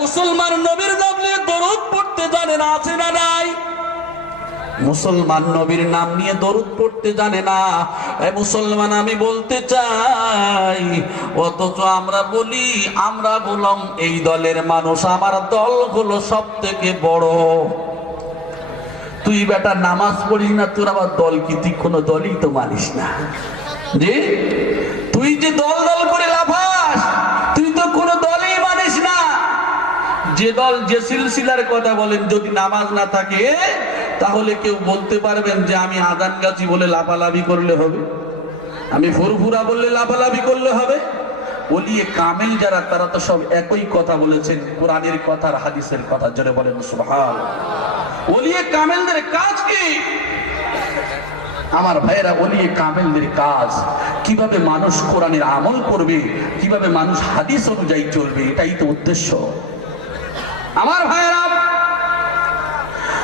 মুসলমান নবীর নাম নিয়ে দরুদ পড়তে জানে না, আছে না নাই? মুসলমান নবীর নাম নিয়ে দরুদ পড়তে জানে না। মুসলমান আমি বলতে চাই, অথচ আমরা বলি আমরা বললাম এই দলের মানুষ, আমার দল হলো সব থেকে বড়। তুই বেটা নামাজ পড়িস না, তোর আবার দল কি? তুই কোনো দলই তো মানিস না। জি, তুই যে দল দল করে লাফাস, তুই তো কোনো দলই মানিস না। যে দল যে সিলসিলার কথা বলেন, যদি নামাজ না থাকে তাহলে কেউ বলতে পারবেন যে আমি আদান গাছি বলে লাফালাফি করলে হবে, আমি ফুরফুরা বললে লাফালাফি করলে হবে? ওলিয়ে কামেল যারা, তারা তো সব একই কথা বলেছেন, কোরআনের কথা আর হাদিসের কথা। জোরে বলেন সুবহানাল্লাহ। ওলিয়ে কামেলদের কাজ কি? আমার ভাইয়েরা, ওলিয়ে কামেলদের কাজ কিভাবে মানুষ কোরআনের আমল করবে, কিভাবে মানুষ হাদিস অনুযায়ী চলবে, এটাই তো উদ্দেশ্য। আমার ভাইয়েরা,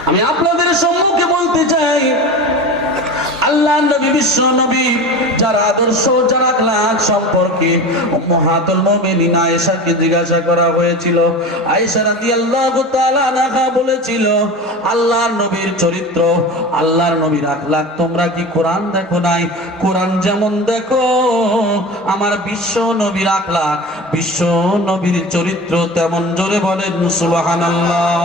আমি আপনাদের সম্মুখে বলতে চাই, আল্লাহ নবী, বিশ্ব নবী, যার আদর্শ, যার আখলাক সম্পর্কে উম্মাহাতুল মুমিনিন আয়েশাকে জিজ্ঞাসা করা হয়েছিল। আয়েশা রাদিয়াল্লাহু তাআলা আনহা বলেছিল, আল্লাহর নবীর চরিত্র, আল্লাহর নবীর আখলাক তোমরা কি কোরআন দেখো নাই? কোরআন যেমন দেখো, আমার বিশ্ব নবীর আখলাক, বিশ্ব নবীর চরিত্র তেমন। জোরে বলেন সুবহানাল্লাহ।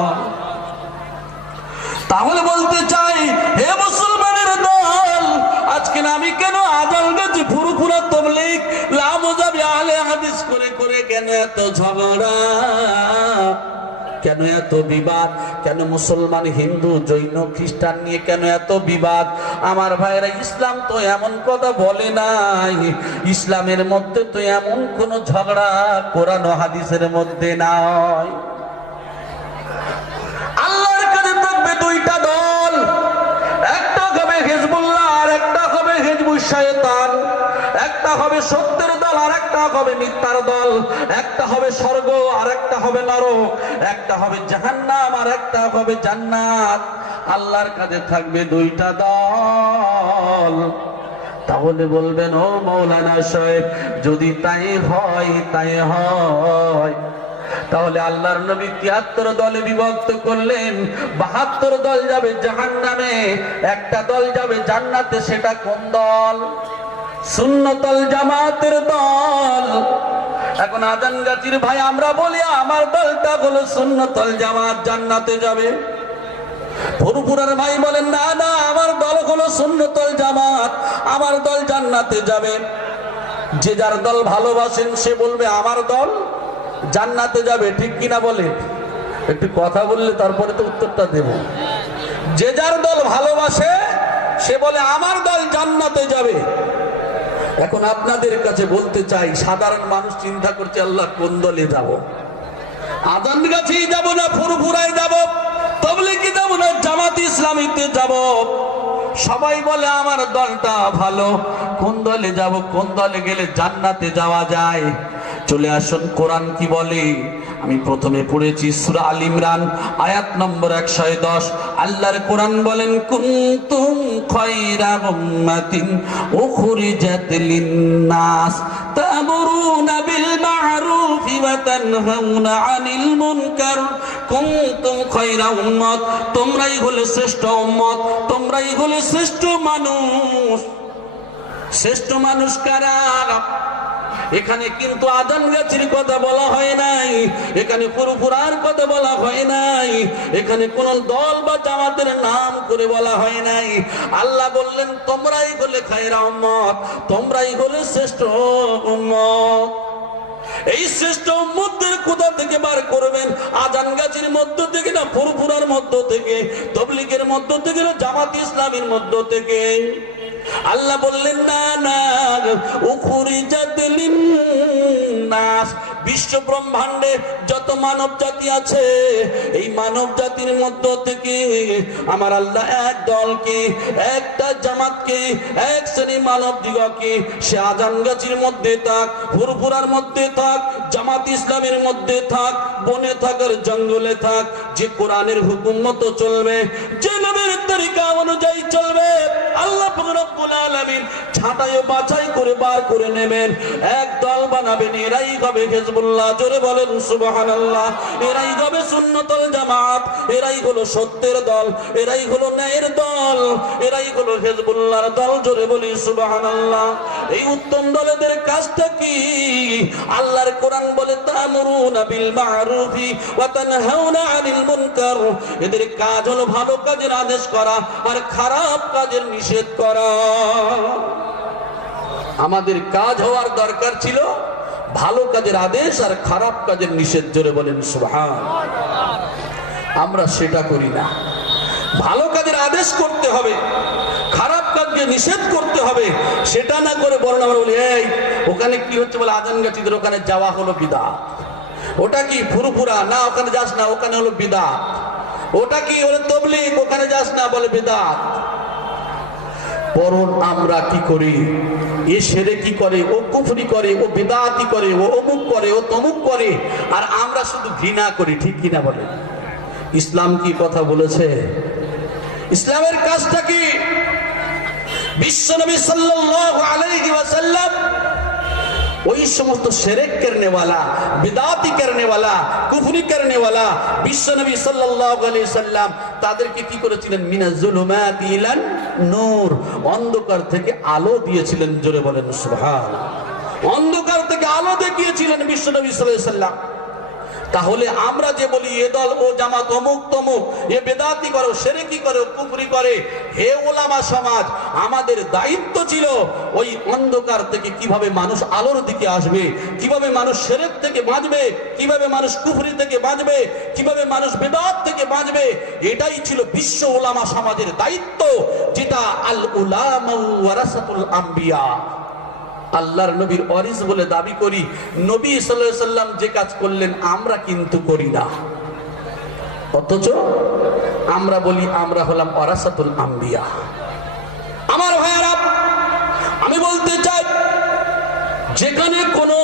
তাহলে বলতে চাই, হে মুসলমানের দল, আজকে আমি কেন আদাল গাছি ফুরফুরা তাবলীগ লামুজাবি আলে হাদিস করে করে কেন এত ঝগড়া, কেন এত বিবাদ? কেন মুসলমান, হিন্দু, জৈন, খ্রিস্টান নিয়ে কেন এত বিবাদ? আমার ভাইরা, ইসলাম তো এমন কথা বলে নাই, ইসলামের মধ্যে তো এমন কোন ঝগড়া কোরআন ও হাদিসের মধ্যে নাই। দুইটা দল, একটা হবে হিজবুল্লাহ আর একটা হবে হিজবুশ শয়তান, একটা হবে সত্যের দল আর একটা হবে মিথ্যার দল, একটা হবে স্বর্গ আর একটা হবে নরক, একটা হবে জাহান্নাম আর একটা হবে জান্নাত। আল্লাহর কাছে থাকবে দুইটা দল। তাহলে বলবেন, ও মাওলানা সাহেব, যদি তাই হয়, তাই হয়, তাহলে আল্লাহর নবী ৭৩ দলে বিভক্ত করলেন, ৭২ দল যাবে জাহান্নামে, একটা দল যাবে জান্নাতে। সেটা কোন দল? সুন্নতুল জামাতের দল। এখন আজান গাছির ভাই আমরা বলি আমার দলটা হলো সুন্নতুল জামাত, জান্নাতে যাবে। ফুরফুরার ভাই বলেন, না না, আমার দল হলো সুন্নতুল জামাত, আমার দল জান্নাতে যাবে। যে যার দল ভালোবাসেন সে বলবে আমার দল জান্নাতে যাবে। ঠিক কিনা বলে? একটু কথা বললে তারপরে তো উত্তরটা দেব। যে যার দল ভালোবাসে সে বলে আমার দল জান্নাতে যাবে। এখন আপনাদের কাছে বলতে চাই, সাধারণ মানুষ চিন্তা করছে, আল্লাহ কোন দলে যাব? আজান গাছেই যাব না ফুরফুরায় যাব, তাবলীগে যাব না জামাত ইসলামীতে যাব? সবাই বলে আমার দলটা ভালো, কোন দলে যাব? কোন দলে গেলে জান্নাতে যাওয়া যায়? চলে আসুন, কোরআন কি বলে। আমি প্রথমে পড়েছি সূরা আল ইমরান আয়াত নম্বর ১১০। আল্লাহর কোরআন বলেন, কুনতুম খায়রা উম্মাতিন উখরিজাত লিন-নাস তা'মুরুনা বিল মা'রুফি ওয়া তানহাউনা আনিল মুনকার। কুনতুম খায়রা উম্মাত, তোমরাই হলে শ্রেষ্ঠ উম্মত, তোমরাই হলে শ্রেষ্ঠ মানুষ। শ্রেষ্ঠ মানুষ কারা? এখানে কিন্তু আজান গাছির কথা বলা হয় নাই, এখানে ফুরফুরার কথা বলা হয় নাই, এখানে কোন দল বা জামাতের নাম করে বলা হয় নাই। আল্লাহ বললেন, তোমরাই হলে খায়রা উম্মত, তোমরাই হলে শ্রেষ্ঠ উম্মত। এই শ্রেষ্ঠ উম্মতদের কোথা থেকে বার করবেন? আজান গাছির মধ্য থেকে না ফুরফুরার মধ্য থেকে, তাবলীগের মধ্য থেকে না জামাত ইসলামীর মধ্য থেকে? আল্লাহ বললেন, না না, উখরিজাত লিন-নাস, বিশ্ব ব্রহ্মাণ্ডে যত মানব জাতি আছে, এই মানব জাতির মধ্য থেকে আমার আল্লাহ এক দলকে, একটা জামাতকে, এক শ্রেণী মানব দিগকে, সে আজান গাছির মধ্যে থাক, ফুরফুরার মধ্যে থাক, জামাত ইসলামের মধ্যে থাক, বনে থাক আর জঙ্গলে থাক, যে কোরআনের হুকুম মতো চলবে, যে নবীর তরিকা অনুযায়ী চলবে। আল্লাহ রব্বুল আলামিন ছাঁটাই ও বাছাই করে বার করে নেবেন, এক দল বানাবেন, এরাই হবে হিজবুল্লাহ। জোরে বলেন সুবহানাল্লাহ। এরাই হবে সুন্নতুল জামাত, এরাই হলো সত্যের দল, এরাই হলো ন্যায়ের দল, এরাই হলো হিজবুল্লাহর দল। জোরে বলি সুবহানাল্লাহ। এই উত্তম দলেদের কাজটা কি? আল্লাহর কোরআন বলে তা'মুরুনা বিল মা'রুফি ওয়া তানহাউনা আনিল মুনকার। এদের কাজ হলো ভালো কাজের আদেশ করা আর খারাপ কাজের নিষেধ করা। আমাদের কাজ হওয়ার দরকার ছিল ভালো কাজের আদেশ আর খারাপ কাজের নিষেধ। জোরে বলেন সুবহানাল্লাহ। আমরা সেটা করি না। ভালো কাজের আদেশ করতে হবে, খারাপ কাজকে নিষেধ করতে হবে, সেটা না করে বরং আমরা বলি এই ওখানে কি হচ্ছে বলে আজান গাছিদের ওখানে যাওয়া হলো বিদআত। ওটা কি ফুরফুরা? না ওখানে যাস না, ওখানে হলো বিদআত। ওটা কি হলো তাবলীগ? ওখানে যাস না, বলে বিদআত। বরং আমরা কি করি? এ শিরকি করে, ও কুফরি করে, ও বিদআতি করে, ও অমুক করে, ও তমুক করে, আর আমরা শুধু ঘৃণা করি। ঠিক কিনা বলে? ইসলাম কি কথা বলেছে? ইসলামের কাজটা কি? বিশ্বনবী সাল্লাল্লাহু আলাইহি ওয়াসাল্লাম ওই সমস্ত শিরক করনে वाला, বিদআতি করনে वाला, কুফরি করনে वाला বিশ্বনবী সাল্লাল্লাহু আলাইহি ওয়াসাল্লাম তাদেরকে কি করেছিলেন? মিনাজ জুলুমাতি ইলান নূর, অন্ধকার থেকে আলো দিয়েছিলেন। জোরে বলেন সুবহানাল্লাহ। অন্ধকার থেকে আলো দেখিয়েছিলেন বিশ্বনবী সাল্লাল্লাহু আলাইহি ওয়াসাল্লাম। তাহলে আমরা যে বলি এ দল ও জামাত অমুক তমুক, এ বেদাতি করে, শিরকি করে, কুফরি করে, হে ওলামা সমাজ, আমাদের দায়িত্ব ছিল ওই অন্ধকার থেকে কিভাবে মানুষ আলোর দিকে আসবে, কিভাবে মানুষ শিরক থেকে বাঁচবে, কিভাবে মানুষ কুফরি থেকে বাঁচবে, কিভাবে মানুষ বেদাত থেকে বাঁচবে। এটাই ছিল বিশ্ব ওলামা সমাজের দায়িত্ব, যেটা আল উলামা ওয়ারাসাতুল আম্বিয়া। আল্লাহর নবীর ওয়ারিস বলে দাবি করি। নবী সাল্লাল্লাহু আলাইহি সাল্লাম যে কাজ করলেন আমরা কিন্তু করি না, অথচ আমরা বলি আমরা হলাম ওয়ারাসাতুল আম্বিয়া। আমার ভাইয়ারা, আমি বলতে চাই, যেখানে কোনো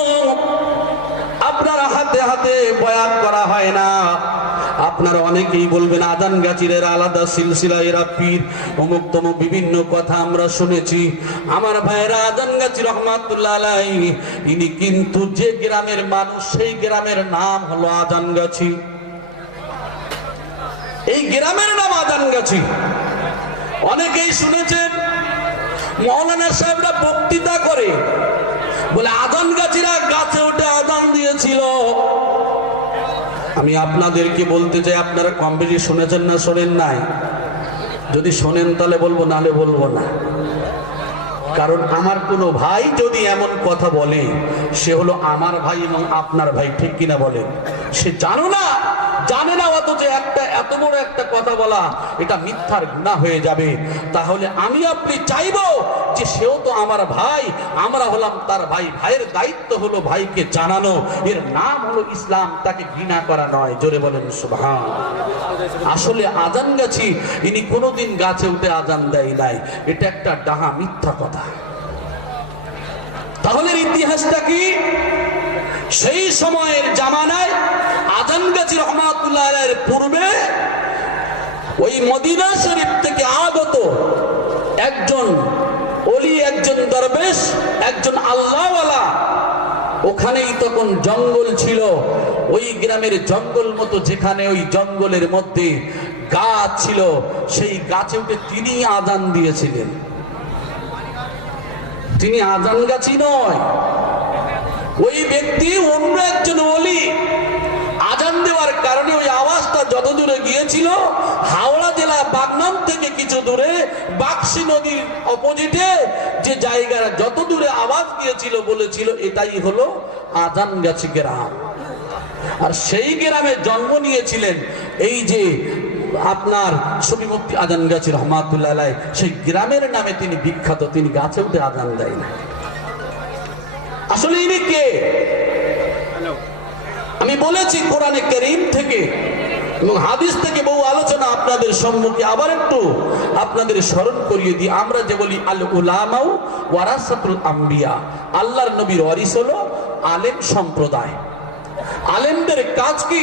আপনার হাতে হাতে বয়াত করা হয় না, আপনারা অনেকেই বলবেন আজান গাছিরের আলাদা সিলসিলা, এরা পীর, অমুক তমুক বিভিন্ন কথা আমরা শুনেছি। আমার ভাইয়েরা, আজান গাছি রহমাতুল্লাহ আলাইহি ইনি কিন্তু যে গ্রামের মানুষ, সেই গ্রামের নাম হলো আজান গাছি। এই গ্রামের নাম আজান গাছি। অনেকেই শুনেছেন মাওলানা সাহেবরা বক্তৃতা করে, বলে আজান গাছিরা গাছে উঠে আজান দিয়েছিল। আমি আপনাদেরকে বলতে চাই, আপনারা কম বেশি শুনেছেন না শোনেন নাই? যদি শোনেন তাহলে বলবো, নালে বলবো না। কারণ আমার কোনো ভাই যদি এমন কথা বলে, সে হলো আমার ভাই এবং আপনার ভাই। ঠিক কিনা বলে? সে জানে না অথচ একটা এত বড় একটা কথা বলা, এটা মিথ্যার গুনাহ হয়ে যাবে। তাহলে আমি আপনি চাইবো যে সেও তো আমার ভাই, আমরা হলাম তার ভাই। ভাইয়ের দায়িত্ব হলো ভাইকে জানানো, এর নাম হলো ইসলাম, তাকে ঘৃণা করা নয়। জোরে বলেন সুবহানাল্লাহ। আসলে আজান গাছি ইনি কোনোদিন গাছে উঠে আজান দেয় নাই, এটা একটা ডাহা মিথ্যা কথা। তাহলে ইতিহাসটা কি? সেই সময়ের জামানায় আজান গাছি রহমাতুল্লাহ আলাইহির পূর্বে ওই মদিনা শরীফ থেকে আগত একজন ওলি, একজন দরবেশ, একজন আল্লাহওয়ালা, ওখানেই তখন জঙ্গল ছিল। ওই গ্রামের জঙ্গল মতো, যেখানে ওই জঙ্গলের মধ্যে গাছ ছিল, সেই গাছে উঠে তিনি আজান দিয়েছিলেন। তিনি আজান গাছি নয়, ওই ব্যক্তি অন্য একজন ওলি। আজান দেওয়ার কারণে ওই আওয়াজটা যত দূরে গিয়েছিল, হাওড়া জেলা বাগনান থেকে কিছু দূরে বাক্সি নদীর অপোজিটে যে জায়গার যত দূরে আওয়াজ গিয়েছিল, বলেছিল এটাই হলো আজান গাছি গ্রাম। আর সেই গ্রামে জন্ম নিয়েছিলেন এই যে আপনার ছবি মুফতি আজান গাছি রহমাতুল্লাহ আলাইহি। সেই গ্রামের নামে তিনি বিখ্যাত, তিনি গাছে উঠে আজান দেয় না। আসলে ইনি কে? আমি বলেছি কোরআনে কারীম থেকে এবং হাদিস থেকে বহু আলোচনা আপনাদের সম্মুখে আবার একটু আপনাদের স্মরণ করিয়ে দিই। আমরা যে বলি আল উলামা ওয়ারাসাতুল আম্বিয়া, আল্লাহর নবীর ওয়ারিস হলো আলেম সম্প্রদায়। আলেমদের কাজ কি?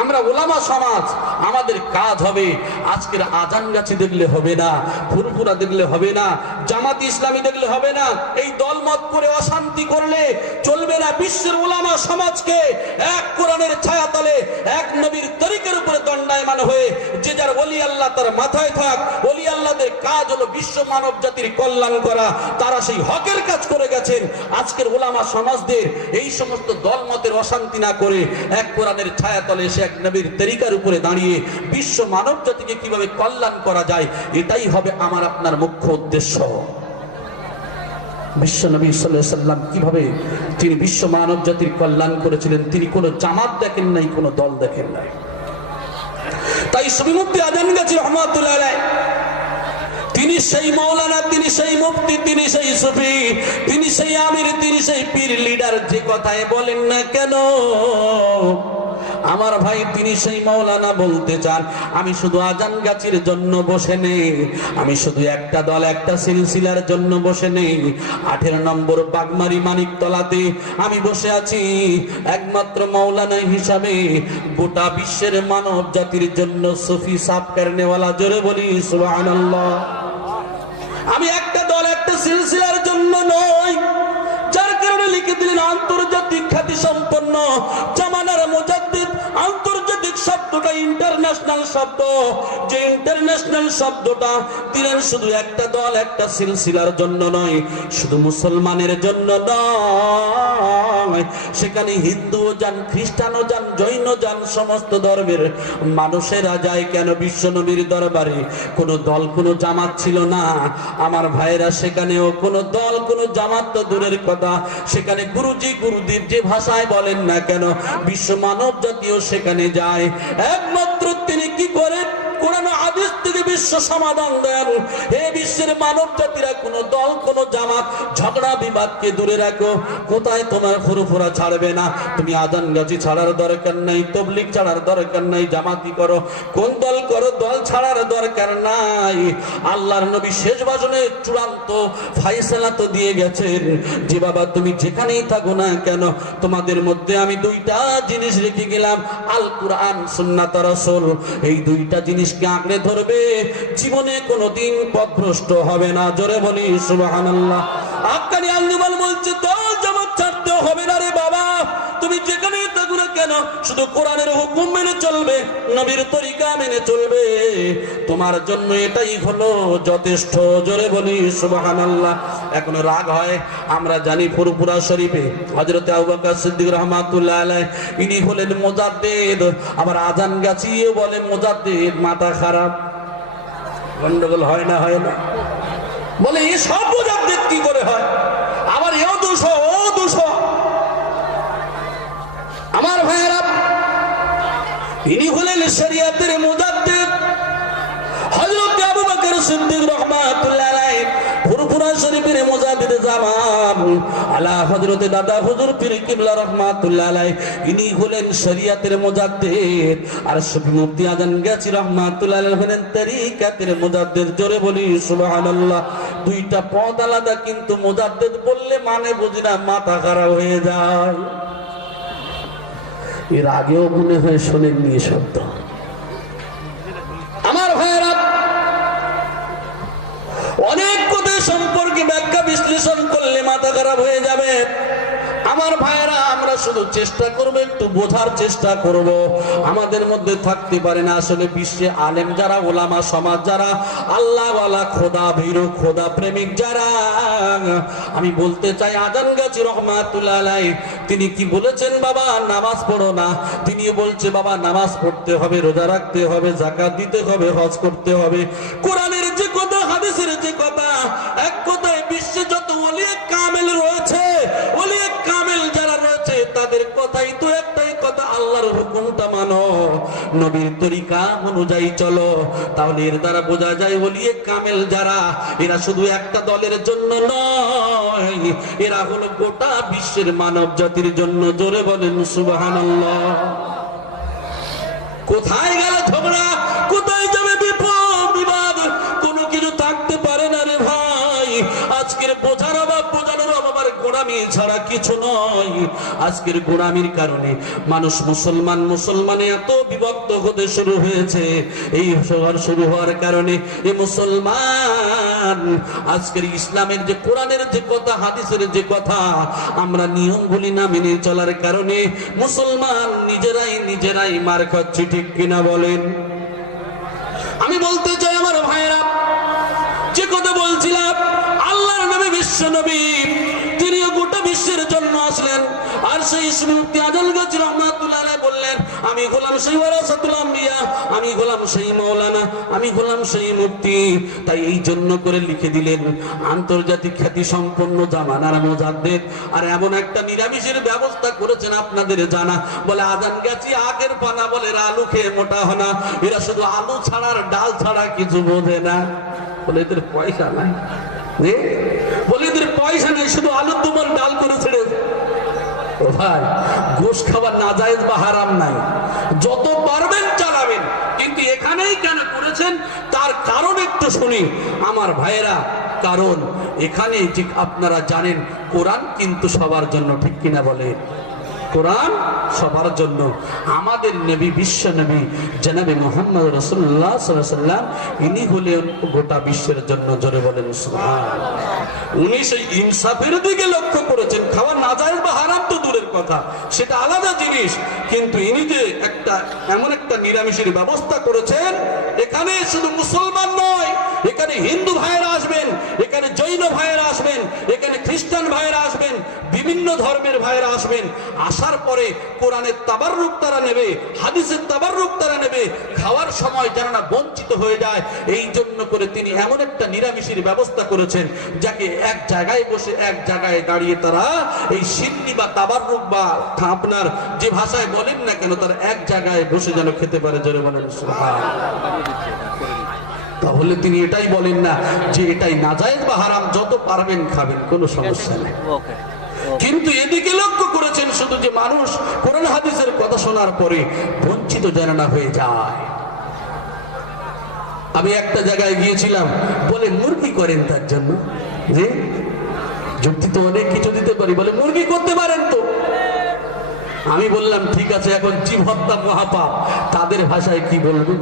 আমরা ওলামা সমাজ, আমাদের কাজ হবে আজকের আজানগাছি দেখলে হবে না, ফুরফুরা দেখলে হবে না, জামাত ইসলামী দেখলে হবে না, এই দলমত করে অশান্তি করলে চলবে না। বিশ্বের ওলামা সমাজকে এক কোরআনের ছায়াতলে, এক নবীর তরিকার উপরে দণ্ডায়মান হয়ে যে যার ওলি আল্লাহ তার মাথায় থাক। ওলি আল্লাহদের কাজ হলো বিশ্ব মানব জাতির কল্যাণ করা, তারা সেই হকের কাজ করে গেছেন। আজকের ওলামা সমাজদের এই সমস্ত দলমতের অশান্তি না করে এক কোরআনের ছায়াতলে এসে এক নবীর তরিকার উপরে দাঁড়িয়ে বিশ্ব মানব জাতিকে কিভাবে কল্যাণ করা যায়, এটাই হবে আমার আপনার মুখ্য উদ্দেশ্য। বিশ্ব নবী সাল্লাল্লাহু আলাইহি সাল্লাম কিভাবে তিনি বিশ্ব মানব জাতির কল্যাণ করেছিলেন, তিনি কোনো জামাত দেখেন নাই, কোনো দল দেখেন নাই। তাই সুফি মুফতি আজানগাছি রহমাতুল্লাহ আলাইহি তিনি সেই মাওলানা, তিনি সেই মুফতি, তিনি সেই সুফি, তিনি সেই আমির, তিনি সেই পীর লিডার, যে কথায় বলেন না কেন আমার ভাই তিনি সেই মাওলানা বলতে চান আমি শুধু আজানগাছির জন্য বসে নেই, আমি শুধু একটা দল একটা সিলসিলার জন্য বসে নেই। 18 নম্বর বাগমারি মানিকতলাতে আমি বসে আছি একমাত্র মাওলানা হিসাবে, গোটা বিশ্বের মানব জাতির জন্য সুফি সাফ করনেওয়ালা। জোরে বলি সুবহানাল্লাহ। আমি একটা দল একটা সিলসিলার জন্য নই, যার কারণে লিখে দিলেন আন্তর্জাতিক খ্যাতি সম্পন্ন জামানার মুজাদ্দিদ। আন্তর্জাতিক শব্দটা ইন্টারন্যাশনাল শব্দ, যে ইন্টারন্যাশনাল শব্দটা দিলেন শুধু একটা দল একটা সিলসিলার জন্য নয়, শুধু মুসলমানের জন্য নয়, সেখানে হিন্দুও যান, খ্রিস্টানও যান, জৈন যান, সমস্ত ধর্মের মানুষেরা যায়। কেন? বিশ্ব নবীর দরবারে কোনো দল কোনো জামাত ছিল না আমার ভাইরা, সেখানেও কোনো দল কোনো জামাত তো দূরের কথা, সেখানে গুরুজি গুরুদেব যে ভাষায় বলেন না কেন বিশ্ব মানব জাতীয় সেখানে যায়। একমাত্র তিনি কি করে কোরআন হাদিস থেকে বিশ্ব সমাধান দেন। এই বিশ্বের মানব জাতিরা কোনো দল কোনো জামাত ঝগড়া বিবাদকে দূরে রাখো। কোথায় তোমার ফুরফুরা ছাড়বে না, তুমি আজানগাছি ছাড়ার দরকার নাই, তবলিগ ছাড়ার দরকার নাই, জামাতি করো, কোন দল করো, দল ছাড়ার দরকার নাই। আল্লাহর নবী শেষ ভাষণে চূড়ান্ত ফায়সালা তো দিয়ে গেছেন যে বাবা তুমি যেখানেই থাকো না কেন তোমাদের মধ্যে আমি দুইটা জিনিস রেখে গেলাম, আল কুরআন সুন্নাত রাসূল। এই দুইটা জিনিসকে আঁকড়ে ধরবে, জীবনে কোনোদিন পথভ্রষ্ট হবে না। জোরে বলি সুবহানাল্লাহ। আক্কানি আল্লাহ বলছে দল জামাত ছাড়তে হবে না রে বাবা, তুমি যেখানেই থাকো না কেন শুধু কোরআনের হুকুম মেনে চলবে, নবীর তরিকা মেনে চলবে, তোমার জন্য এটাই হলো যথেষ্ট। জোরে বলি সুবহানাল্লাহ। এখনো রাগ হয়, আমরা জানি ফুরফুরা শরীফে হযরত আবু বকর সিদ্দিক রাহমাতুল্লাহ আলাইহি ইনি হলেন মুজাদ্দিদ, আবার আজানগাছিও বলে মুজাদ্দিদ। মাথা খারাপ, গন্ডগোল হয় না? হয় না? বলে এই সব মুজাদ্দিদ কি করে হয়, আবার এও দুশো ও দুশো। আমার ভাইয়েরা, ইনি হলেন শরীয়তের মুজাদ্দিদ হযরত আবু বকর সিদ্দিক রাহমাতুল্লাহ আলাইহি, ফুরফুরা শরীফের মুজাদ্দিদ জামান আলা হযরত দাদা হুজুর পীর কিবলা রাহমাতুল্লাহ আলাইহি, ইনি হলেন শরীয়তের মুজাদ্দিদ। আর সুফি মুফতি আজানগাছি রাহমাতুল্লাহ আলাইহি হলেন তরিকাতের মুজাদ্দিদ। জোরে বলি সুবহানাল্লাহ। দুইটা পদ আলাদা, কিন্তু মুজাদ্দিদ বললে মানে বুঝি না, মাথা খারাপ হয়ে যায়। এর আগেও মনে হয় শোনেননি শব্দ। আমার ভাইয়েরা, অনেক কথা সম্পর্কে ব্যাখ্যা বিশ্লেষণ করলে মাথা খারাপ হয়ে যাবে। আমার ভাইয়েরা, আমরা শুধু চেষ্টা করবো, একটু বোঝার চেষ্টা করব। আমাদের মধ্যে থাকতে পারে না আসলে বিশ্বে আলেম যারা, ওলামা সমাজ যারা, আল্লাহ ওয়ালা, খোদা ভীরু, খোদা প্রেমিক যারা। আমি বলতে চাই আজানগাছি রহমাতুল্লাহ আলাইহি তিনি কি বলেছেন, বাবা নামাজ পড়ো না, তিনি বলছে বাবা নামাজ পড়তে হবে, রোজা রাখতে হবে, যাকাত দিতে হবে, হজ করতে হবে। কোরআনের যে কথা, হাদিসের যে কথা, এক কথায় বিশ্বে যত ওলিয়ে কামেল রয়েছে, ওলিয়ে কামেল যারা রয়েছে তাদের কথাই তো একটাই কথা, আল্লাহর হুকুমটা মানো, নবীর তরিকা অনুযায়ী চলো। তাহলে এর দ্বারা বোঝা যায় ওলিয়ে কামেল যারা, এরা শুধু একটা দলের জন্য নয়, এরা হলো গোটা বিশ্বের মানব জাতির জন্য। জোরে বলেন সুবহানাল্লাহ। কোথায় গেল ঝগড়া, কোথায় যাবে বিবাদ, কোনো কিছু থাকতে পারে না রে ভাই। আজকের বোঝার অভাব, বোঝানোর অভাব, আর গোড়া গোলামি ছাড়া কিছু নয়। আজকের গোলামির কারণে মানুষ মুসলমানে এত বিভক্ত হতে শুরু হয়েছে। এই শুরু হওয়ার কারণে এই মুসলমান আজকের ইসলামের যে কোরআনের যে কথা, হাদিসের যে কথা, আমরা নিয়মগুলি না মেনে চলার কারণে মুসলমান নিজেরাই মার খাচ্ছি, ঠিক কিনা বলেন? আমি বলতে চাই আমার ভাইরা, যে কথা বলছিলাম, আল্লাহর নবী বিশ্ব নবী, তিনিও গোটা বিশ্বের জন্য আসলেন। আর সেই মুফতি আজল গাজী রাহমাতুল্লাহ আলাইহি বললেন, আমি গোলাম সেই ওয়ারাসাতুল আম্বিয়া, আমি গোলাম সেই মাওলানা, আমি গোলাম সেই মুফতি। তাই এই জন্য করে লিখে দিলেন, আন্তর্জাতিক খ্যাতি সম্পন্ন জামানার মুজাদ্দিদ। আর এমন একটা নিরামিষের ব্যবস্থা করেছেন আপনাদের জানা, বলে আজান গাছি আগের পানা, বলে আলু খেয়ে মোটা হনা। এরা শুধু আলু ছাড়ার ডাল ছাড়া কিছু বোঝে না। বলে এদের পয়সা নাই, বলে এদের পয়সা নেই, শুধু আলু তোমার ডাল করে ছেড়ে। ও ভাই, গোশ খাবার নাজায়েজ বা হারাম নাই, যত পারবেন চালাবেন, কিন্তু এখানেই কেন করেছেন তার কারণ একটু শুনি আমার ভাইয়েরা। কারণ এখানে ঠিক আপনারা জানেন, কোরআন কিন্তু সবার জন্য, ঠিক কিনা বলে? কোরআন সবার জন্য। আমাদের নবী, বিশ্ব নবী জনাবে মুহাম্মদ রাসূলুল্লাহ সাল্লাল্লাহু আলাইহি ওয়াসাল্লাম, ইনি হলেন গোটা বিশ্বের জন্য। জোরে বলেন সুবহানাল্লাহ। উনি সেই ইনসাফের দিকে লক্ষ্য করেছেন। খাওয়া নাজায়েজ বা হারাম তো দূরের কথা, সেটা আলাদা জিনিস, কিন্তু ইনি যে এমন একটা নিরামিষের ব্যবস্থা করেছেন, এখানে শুধু মুসলমান নয়, এখানে হিন্দু ভাইয়েরা আসবেন, এখানে জৈন ভাইয়েরা আসবেন, এখানে খ্রিস্টান ভাইয়েরা আসবেন, বিভিন্ন ধর্মের ভাইয়েরা আসবেন। আসার পরে কোরআনের তাবাররুক তারা নেবে, হাদিসের তাবাররুক তারা নেবে। খাওয়ার সময় যেন না বঞ্চিত হয়ে যায়, এই জন্য করে তিনি এমন একটা নিরামিষের ব্যবস্থা করেছেন, যাকে এক জায়গায় বসে এক জায়গায় দাঁড়িয়ে তারা এই সিন্নি বা তাবাররুক বা আপনার যে ভাষায় বলেন না কেন, তারা এক জায়গায় বসে যেন খেতে পারে। জোরে বলেন সুবহানাল্লাহ। তাহলে তিনি এটাই বলেন না যে এটাই নাজায়েজ বা হারাম, যত পারবেন খাবেন, কোনো সমস্যা নেই। কিন্তু এদিকে লক্ষ্য করেছেন শুধু যে মানুষ কোরআন হাদিসের কথা শোনার পরে বঞ্চিত যেন না হয়ে যায়। আমি একটা জায়গায় গিয়েছিলাম, বলে মুরগি করেন তার জন্য, যে যুক্তি তো অনেক কিছু দিতে পারি, বলে মুরগি করতে পারেন তো। আমি বললাম ঠিক আছে, এখন জীব হত্যা মহাপাপ, তাদের ভাষায় কি বলবো?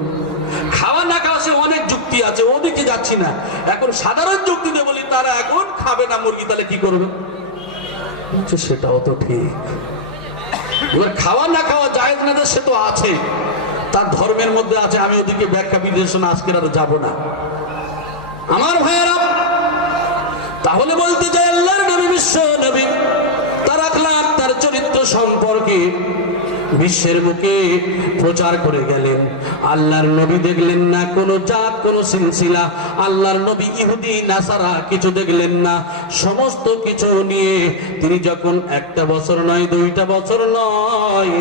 খাওয়া না খাওয়া সে অনেক যুক্তি আছে, ওদিকে যাচ্ছি না। এখন সাধারণ যুক্তিতে বলি, তারা এখন খাবে না মুরগি, তাহলে কি করবে? সেটাও তো ঠিক। এবার খাওয়া না খাওয়া জায়েজ না, সে তো আছে, তার ধর্মের মধ্যে আছে। আমি ওদিকে ব্যাখ্যা বিশ্লেষণ আজকের আর যাব না আমার ভাইয়েরা। তাহলে বলতে চাই, আল্লাহর নবী, বিশ্ব নবী, তার আখলাক, তার চরিত্র সম্পর্কে বিশ্বের মুখে প্রচার করে গেলেন। আল্লাহর নবী দেখলেন না কোনো জাত, কোনো সিলসিলা। আল্লাহর নবী ইহুদি নাসারা কিছু দেখলেন না। সমস্ত কিছু নিয়ে তিনি যখন 1টা বছর নয়, 2টা বছর নয়,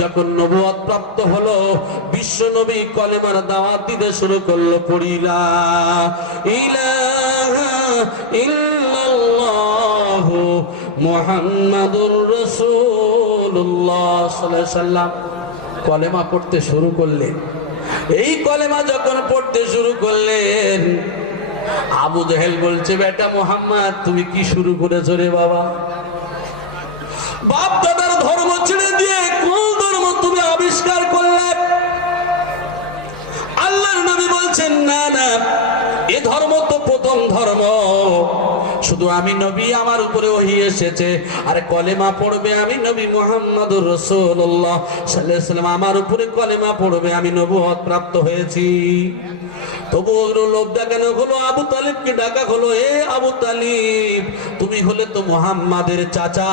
যখন নবুয়ত প্রাপ্ত হলো, বিশ্ব নবী কলেমার দাওয়াত দিতে শুরু করলো। পড়িলা ইলাহা ইল্লাল্লাহু মুহাম্মাদুর রাসূলুল্লাহ সাল্লাল্লাহু আলাইহি সাল্লাম কলেমা পড়তে শুরু করলেন। এই কলেমা যখন পড়তে শুরু করলেন, আবু জেহেল বলছে, বেটা মুহাম্মদ, তুমি কি শুরু করেছো রে বাবা? বাপ দাদার ধর্ম ছেড়ে দিয়ে কোন ধর্ম তুমি আবিষ্কার করলে? আল্লাহর নবী বলছেন, না না, এ ধর্ম তো প্রথম ধর্ম, শুধু আমি নবী, আমার উপরে ওহী এসেছে। আর কলেমা পড়বে আমি নবী মুহাম্মদুর রাসূলুল্লাহ সাল্লাল্লাহু আলাইহি ওয়াসাল্লাম, আমার উপরে কলেমা পড়বে, আমি নবুয়ত প্রাপ্ত হয়েছি। তবু লোভ দেখানো হলো, আবু তালিবকে ডাকা হলো, হে আবু তালিব, তুমি হলে তো মুহাম্মাদের চাচা,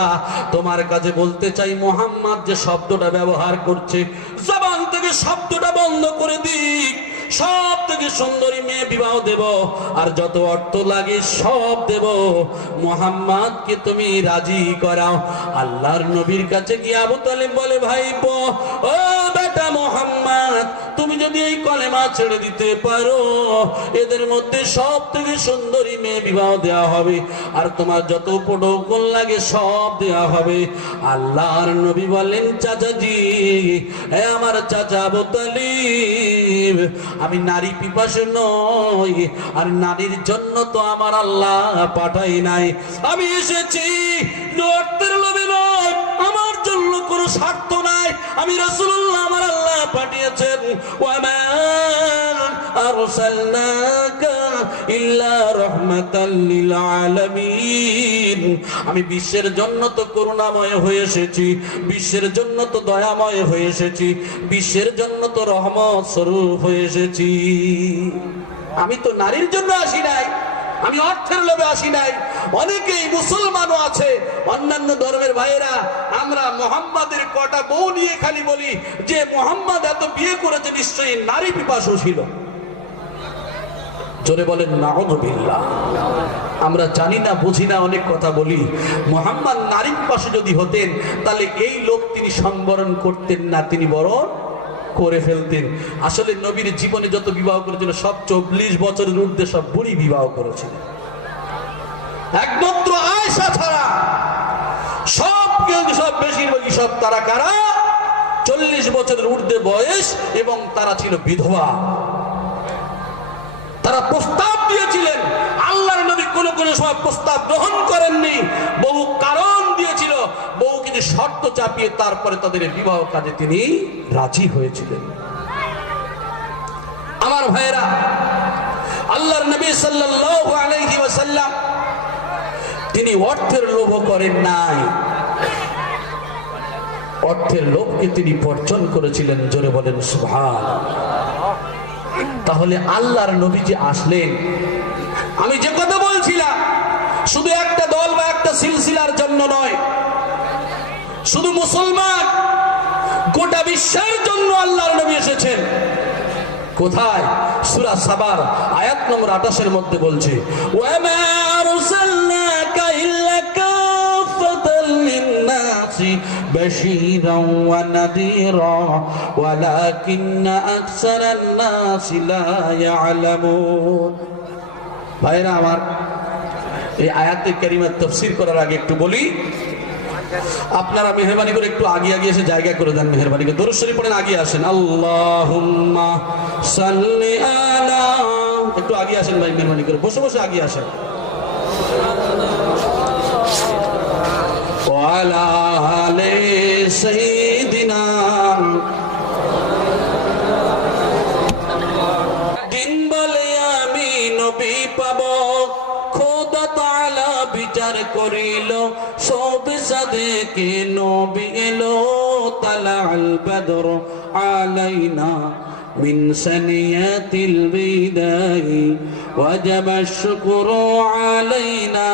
তোমার কাছে বলতে চাই, মুহাম্মদ যে শব্দটা ব্যবহার করছে, জবান থেকে শব্দটা বন্ধ করে দিক। সব থেকে সুন্দরী মেয়ে বিবাহ দেব, আর যত অর্থ লাগে সব দেব, মুহাম্মদকে তুমি রাজি করাও। আল্লাহর নবীর কাছে গিয়ে আবু তালিব বলে, ভাইপো, ও বেটা মুহাম্মদ, তুমি যদি এই কলেমা ছেড়ে দিতে পারো, এদের মধ্যে সব থেকে সুন্দরী মেয়ে বিবাহ দেওয়া হবে, আর তোমার যত প্রটোকল লাগে সব দেওয়া হবে। আল্লাহর নবী বলেন, চাচাজি, হে আমার চাচা আবু তালিব, আমি নারী পিপাসু নই, আর নারীর জন্য তো আমার আল্লাহ পাঠাই নাই। আমি এসেছি অর্থের লোভে নয়, আমার জন্য কোনো স্বার্থ নাই। আমি রাসূলুল্লাহ, আমার আল্লাহ পাঠিয়েছেন, ওয়ামা আরসালনাকা ইল্লা রাহমাতাল লিল আলামিন। আমি বিশ্বের জন্য তো করুণাময় হয়ে এসেছি, বিশ্বের জন্য তো দয়াময় হয়ে এসেছি, বিশ্বের জন্য তো রহমত স্বরূপ হয়ে এসেছি। আমি তো নারীর জন্য আসি নাই, আমি অর্থের লোভে আসি নাই। অনেকেই মুসলমানও আছে, অন্যান্য ধর্মের ভাইয়েরা, আমরা মুহাম্মাদের কটা বউ নিয়ে খালি বলি যে মুহাম্মদ এত বিয়ে করেছে, নিশ্চয়ই নারী পিপাসু ছিল। জোরে বলেন নাউযুবিল্লাহ। আমরা জানি না, বুঝি না, অনেক কথা বলি। মুহাম্মদ নারী পিপাসু যদি হতেন তাহলে এই লোক তিনি সংবরণ করতেন না, তিনি বরং করে ফেলতেন। আসলে নবীর জীবনে যত বিবাহ করেছিল সব 40 বছরের ঊর্ধ্বে সব বুড়ি বিবাহ করেছিল, একমাত্র আয়েশা ছাড়া সব বেশিরভাগই সব তারা কারা 40 বছরের ঊর্ধ্বে বয়স, এবং তারা ছিল বিধবা। তারা প্রস্তাব দিয়েছিলেন, আল্লাহর নবী কোন সময় প্রস্তাব গ্রহণ করেননি, বহু কারণ দিয়েছিল, বহু কিছু শর্ত চাপিয়ে তারপরে তাদের বিবাহ কাজে তিনি রাজি হয়েছিলেন। আমার ভাইয়েরা, আল্লাহর নবী সাল্লাল্লাহু আলাইহি ওয়াসাল্লাম তিনি অর্থের লোভ করেন নাই, অর্থের লোভকে তিনি বর্জন করেছিলেন। জোরে বলেন সুবহানাল্লাহ। তাহলে আল্লাহর নবী যে আসলেন, আমি যে কথা বলছিলাম, শুধু একটা দল বা একটা সিলসিলার জন্য নয়, শুধু মুসলমান, গোটা বিশ্বের জন্য আল্লাহর নবী এসেছেন। কোথায়? সূরা সাবার আয়াত নম্বর 28 মধ্যে বলছে, ওয়ামা আরসালনাকা ইল্লা কাফাতাল লিন-নাসি বাশীরান ওয়া নাযীরা ওয়ালাকিন্না আকসারান নাসি লা ইয়ালামুন। ভাইরা আমার, এই আয়াতে কারিমার তাফসীর করার আগে একটু বলি, আপনারা মেহরবানি করে একটু আগে এসে জায়গা করে দেন। মেহরবানি করে দরুদ শরীফ পড়েন, আগে আসেন। আল্লাহুম্মা সাল্লি আলা, একটু আগে আসেন ভাই, মেহরবানি করে বসে বসে আগে আসেন। ওয়া আলা আলি সাইয়্যিদিনা, দিন বলে আমি নবী পাবো, খোদা তাআলা বিচার করিল, সব সাদেকে নবী এলো, তালাল বদর আলাইনা মিন সানিয়াতিল বিদাই, ওয়াজাবা শুকরু আলাইনা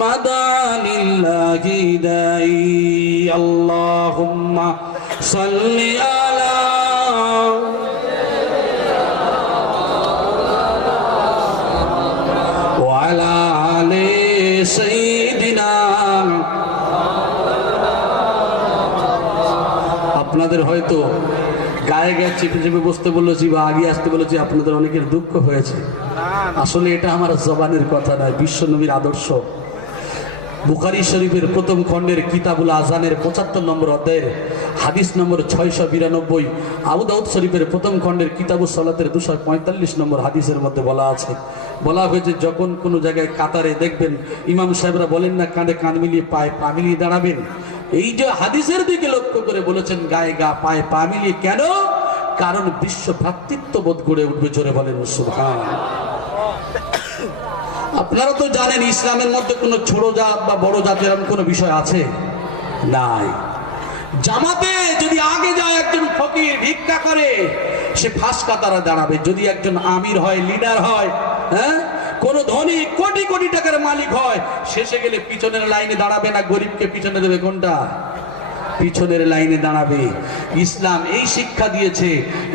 মাদা লিল্লাহি দাই। আল্লাহুম্মা সাল্লি আলা, ওয়ালা আলি সাইয়্যিদিনা। আপনাদের হয়তো গায়ে গায়ে চেপে চেপে বসতে বলেছি বা আগে আসতে বলেছি, আপনাদের অনেকের দুঃখ হয়েছে। আসলে এটা আমার জবানের কথা নয়, বিশ্ব নবীর আদর্শ। বুখারী শরীফের প্রথম খণ্ডের কিতাবুল আযানের 75 নম্বর অধ্যায়ের হাদিস নম্বর 692, আবু দাউদ শরীফের প্রথম খণ্ডের কিতাবুস সালাতের 245 নম্বর হাদিসের মধ্যে বলা হয়েছে, যখন কোনো জায়গায় কাতারে দেখবেন ইমাম সাহেবরা বলেন না, কাঁধে কাঁধ মিলিয়ে পায়ে পা মিলিয়ে দাঁড়াবেন। এই যে হাদিসের দিকে লক্ষ্য করে বলেছেন গায়ে গা পায়ে পা মিলিয়ে। কেন? কারণ বিশ্ব ভ্রাতৃত্ববোধ গড়ে উঠবে। জোরে বলেন সুবহানাল্লাহ। আপনারা তো জানেন, ইসলামের মধ্যে কোনো ছোট জাত বা বড় জাত এরকম কোনো বিষয় আছে? নাই। জামাতে যদি আগে যায় একজন ফকির ভিক্ষা করে, সে ফাঁস কাতারে দাঁড়াবে। যদি একজন আমির হয়, লিডার হয়, কোন ধনী কোটি কোটি টাকার মালিক হয়, শেষে গেলে পিছনের লাইনে দাঁড়াবে না, গরিবকে পিছনে দেবে। কোনটা? পিছনের লাইনে দাঁড়াবে। ইসলাম এই শিক্ষা দিয়েছে,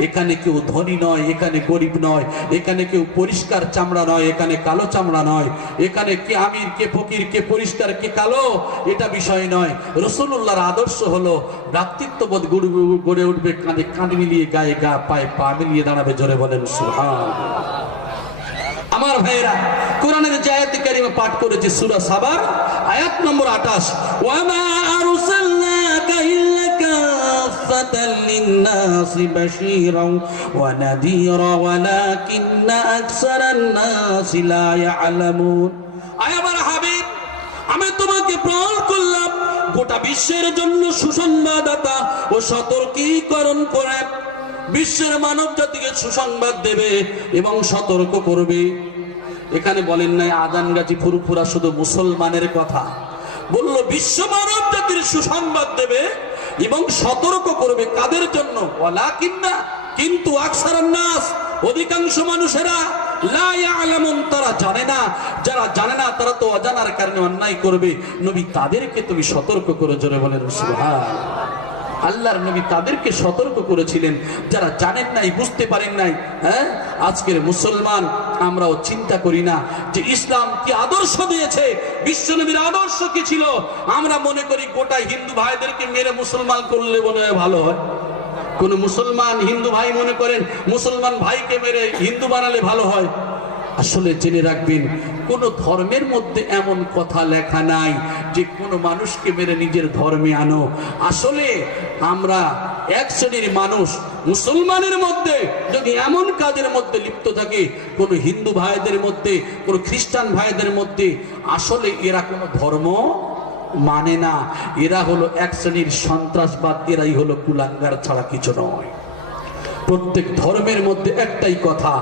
এখানে কেউ ধনী নয়, এখানে গরিব নয়, এখানে কেউ পরিষ্কার চামড়া নয়, এখানে কালো চামড়া নয়, এখানে কে আমির কে ফকির, কে পরিষ্কার কে কালো, এটা বিষয় নয়। রাসূলুল্লাহর আদর্শ হলো ভ্রাতৃত্ববোধ গড়ে উঠবে, কাঁধে কাঁধ মিলিয়ে গায়ে গা পায়ে পা মিলিয়ে দাঁড়াবে। জোরে বলেন সুবহানাল্লাহ। আমার ভাইয়েরা, কোরআনের যে আয়াত কারিমা পাঠ করেছে সূরা সাবার আয়াত নম্বর 28, ওয়ামা আরসালনাকা ইল্লা কাফাতাল লিন-নাসি বাশীরান ওয়া নাযীরা ওয়ালাকিন্না আকসারান নাসি লা ইয়ালামুন। আয় আমার হাবিব, আমি তোমাকে প্রেরণ করলাম গোটা বিশ্বের জন্য সুসংবাদদাতা ও সতর্কীকরণ করে বিশ্বের মানব জাতিকে সুসংবাদ দেবে এবং সতর্ক করবে। এখানে বলেন নাই আজান গাছি ফুরফুরা শুধু মুসলমানের কথা, বলল বিশ্ব মানব জাতির সুসংবাদ দেবে এবং সতর্ক করবে। কাদের জন্য? ওয়ালাকিন্না, কিন্তু আকসারান নাস, অধিকাংশ মানুষেরা লা ইয়ালামুন, তারা জানে না। যারা জানে না তারা তো অজানার কারণে অন্যায় করবে। নবী তাদেরকে তুমি সতর্ক করে, জোরে বলেন সুবহানাল্লাহ। আল্লাহর নবী তাদেরকে সতর্ক করেছিলেন যারা জানেন নাই, বুঝতে পারেন নাই। হ্যাঁ, আজকের মুসলমান আমরাও চিন্তা করি না যে ইসলাম কি আদর্শ দিয়েছে, বিশ্বনবীর আদর্শ কি ছিল। আমরা মনে করি গোটা হিন্দু ভাইদেরকে মেরে মুসলমান করলে মনে হয় ভালো হয়। কোন মুসলমান হিন্দু ভাই মনে করেন মুসলমান ভাইকে মেরে হিন্দু বানালে ভালো হয়। আসলে জেনে রাখবেন, কোন ধর্মের মধ্যে এমন কথা লেখা নাই যে কোন মানুষকে মেরে নিজের ধর্মে আনো। আসলে আমরা এক শ্রেণীর মানুষ মুসলমানের মধ্যে যদি এমন কাজের মধ্যে লিপ্ত থাকে, কোন হিন্দু ভাইদের মধ্যে, কোন খ্রিস্টান ভাইদের মধ্যে, আসলে এরা কোনো ধর্ম মানে না। এরা হলো এক শ্রেণীর সন্ত্রাসবাদ, এরাই হলো কুলাঙ্গার ছাড়া কিছু নয়। প্রত্যেক ধর্মের মধ্যে একটাই কথা,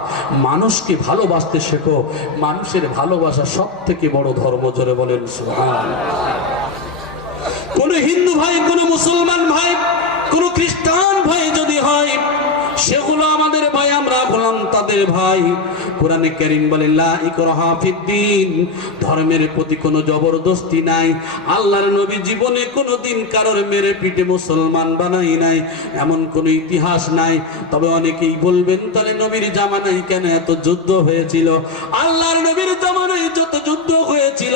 মানুষকে ভালোবাসতে শেখো। মানুষের ভালোবাসা সব থেকে বড় ধর্ম, জোরে বলেন সুবহানাল্লাহ। কোন হিন্দু ভাই, কোন মুসলমান ভাই, কোন খ্রিস্টান ভাই যদি হয়, সেগুলো আমাদের ভাই, আমরা বললাম তাদের ভাই। কোরআনে কারীম বলে লা ইকরাহা ফিদ্দিন, ধর্মের প্রতি কোনো জবরদস্তি নাই। আল্লাহর নবী জীবনে কোনোদিন কারোর মেরে পিটে মুসলমান বানাই নাই, এমন কোনো ইতিহাস নাই। তবে অনেকেই বলবেন তাহলে নবীর জামানায় কেন এত যুদ্ধ হয়েছিল? আল্লাহর নবীর জামানায় যত যুদ্ধ হয়েছিল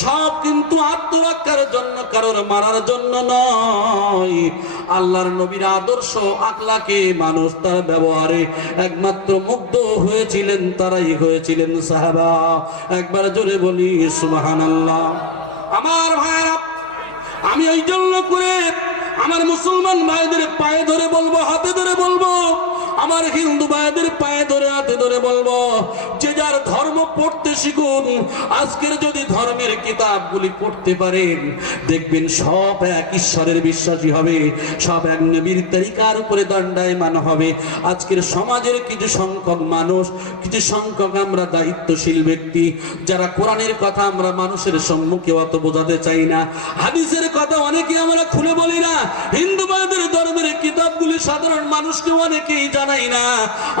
সব কিন্তু আত্মরক্ষার জন্য, কারোর মারার জন্য নয়। আল্লাহর নবীর আদর্শ আখলাকে মানুষ তার ব্যবহারে একমাত্র মুগ্ধ হয়েছিলেন, তারাই হয়েছিলেন সাহাবা। একবার জোরে বলি সুবহানাল্লাহ। আমার ভাইরা, আমি ওই জন্য করে আমার মুসলমান ভাইদের পায়ে ধরে বলবো, হাতে ধরে বলবো, আমার হিন্দু ভাইদের পায়ে ধরে হাতে ধরে বলবো, যে যার ধর্ম পড়তে শিখুন। আজকের যদি ধর্মের কিতাবগুলি পড়তে পারেন, দেখবেন সব এক ঈশ্বরের বিশ্বাসী হবে, সব এক নবীর তরিকার উপরে দণ্ডায়মান হবে। আজকের সমাজের কিছু সংখ্যক মানুষ, কিছু সংখ্যক আমরা দায়িত্বশীল ব্যক্তি, যারা কোরআনের কথা আমরা মানুষের সম্মুখে অত বোঝাতে চাই না, হাদিসের কথা অনেকে আমরা খুলে বলি না, হিন্দু ভাইদের ধর্মের কিতাবগুলি সাধারণ মানুষকে অনেকেই জানাই না।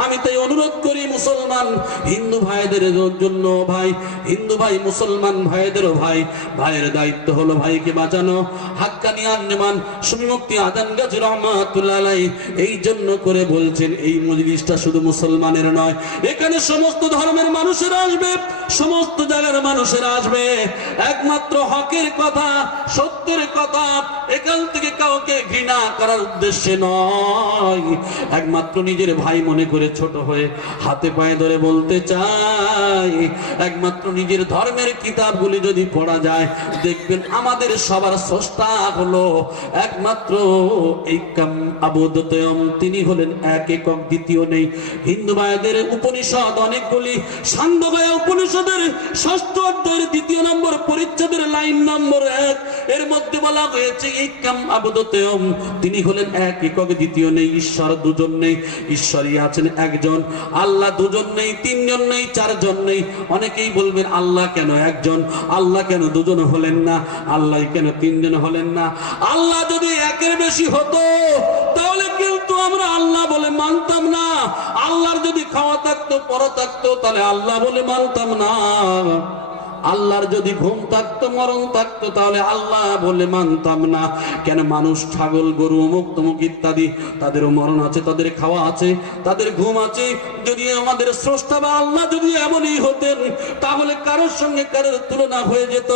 আমি তাই অনুরোধ করি মুসলমান হিন্দু ভাইদের জন্য, ভাই হিন্দু ভাই মুসলমান ভাইদেরও ভাই, ভাইয়ের দায়িত্ব হলো ভাইকে বাঁচানো। হাক্কানি আনমান সুফি মুফতি আজান গাজী রহমাতুল্লাহ আলাইহি এই জন্য করে বলছেন, এই মজলিসটা শুধু মুসলমানের নয়, এখানে সমস্ত ধর্মের মানুষেরা আসবে, সমস্ত জায়গার মানুষেরা আসবে। একমাত্র হকের কথা, সত্যের কথা, এখান থেকে কাউকে ঘৃণা করার উদ্দেশ্যে নয়, একমাত্র নিজের ভাই মনে করে ছোট হয়ে হাতে পায়ে ধরে বলতে চাই, একমাত্র নিজের ধর্মের কিতাবগুলি যদি পড়া যায়, দেখবেন আমাদের সবার স্রষ্টা হলো একমাত্র এইকাম আবুদতয়ম, তিনি হলেন এক একক, দ্বিতীয় নেই। হিন্দু ভাইদের উপনিষদ অনেকগুলি, সান্ধ্যকায় উপনিষদের 6ষ্ঠ অধ্যায়ের 2 নম্বর পরিচ্ছেদের লাইন নম্বর 1, এর মধ্যে বলা হয়েছে এইকাম আবুদতয়ম, তিনি হলেন এক একক, দ্বিতীয় নেই, ঈশ্বর দুজন নেই। ঈশ্বরই আছেন একজন, আল্লাহ দুজন নেই, 3 জন নেই, 4 জন নেই। অনেকেই বলবেন আল্লাহ কেন একজন, আল্লাহ কেন দুজন হলেন না, আল্লাহ কেন 3 জন হলেন না? আল্লাহ যদি একের বেশি হতো তাহলে কিন্তু আমরা আল্লাহ বলে মানতাম না। আল্লাহর যদি খাওয়া থাকতো, পড়া থাকতো, তাহলে আল্লাহ বলে মানতাম না। আল্লাহর যদি ঘুম থাকতো, মরণ থাকতো, তাহলে আল্লাহ বলে মানতাম না। কেন? মানুষ, ছাগল, গরু, অমুক তমুক ইত্যাদি, তাদেরও মরণ আছে, তাদের খাওয়া আছে, তাদের ঘুম আছে। যদি আমাদের স্রষ্টা বা আল্লাহ যদি এমনই হতেন, তাহলে কারোর সঙ্গে কারোর তুলনা হয়ে যেত।